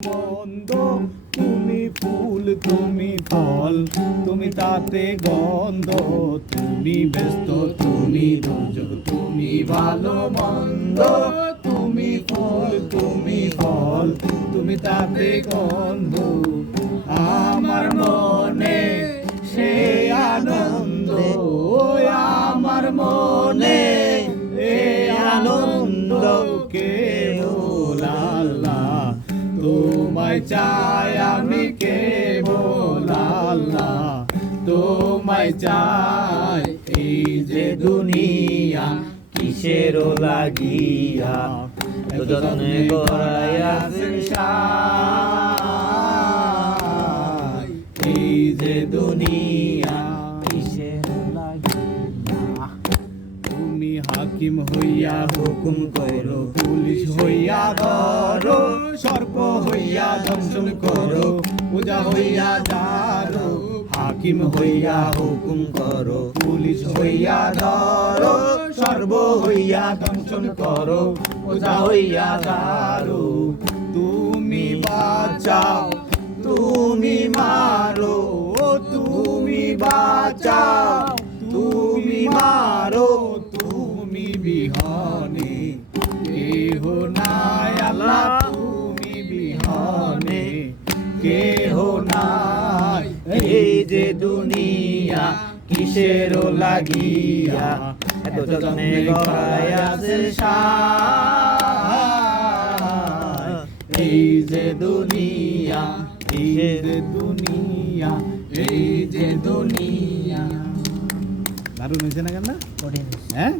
মন্দ তুমি ফুল তুমি ফল তুমি তাতে গন্ধ তুমি ব্যস্ত তুমি দুর্যোগ তুমি ভালো মন্দ তুমি ফুল তুমি ফল তুমি তাতে গন্ধ আমার মনে সে আনন্দ আমার মনে এ আনন্দ কেবল আল্লাহ তোমায় চাই আমি কেবল আল্লাহ তোমায় চাই এই যে দুনিয়া কিসের লাগিয়া এত যত্নে করাইয়া এই যে দুনিয়া কিসের লাগিয়া তুমি হাকিম হইয়া হুকুম করো পুলিশ হইয়া ধরো সর্প হইয়া দংশন করো পূজা হইয়া যারো হাকিম হইয়া হুকুম করো পুলিশ হইয়া ধরো সর্ব হইয়া দংশন করো পূজা হইয়া যারো তুমি বাঁচাও তুমি মারো তুমি বাঁচাও তুমি মারো তুমি বিহনে কেহ নাই আল্লাহ তুমি বিহনে কেহ নাই এই যে দুনিয়া কিসের লাগিয়া এত যত্নে গড়াইয়াছে এই যে দুনিয়া এই যে দুনিয়া এই যে দুনিয়া দারুণ হয়েছে না কেন? হ্যাঁ।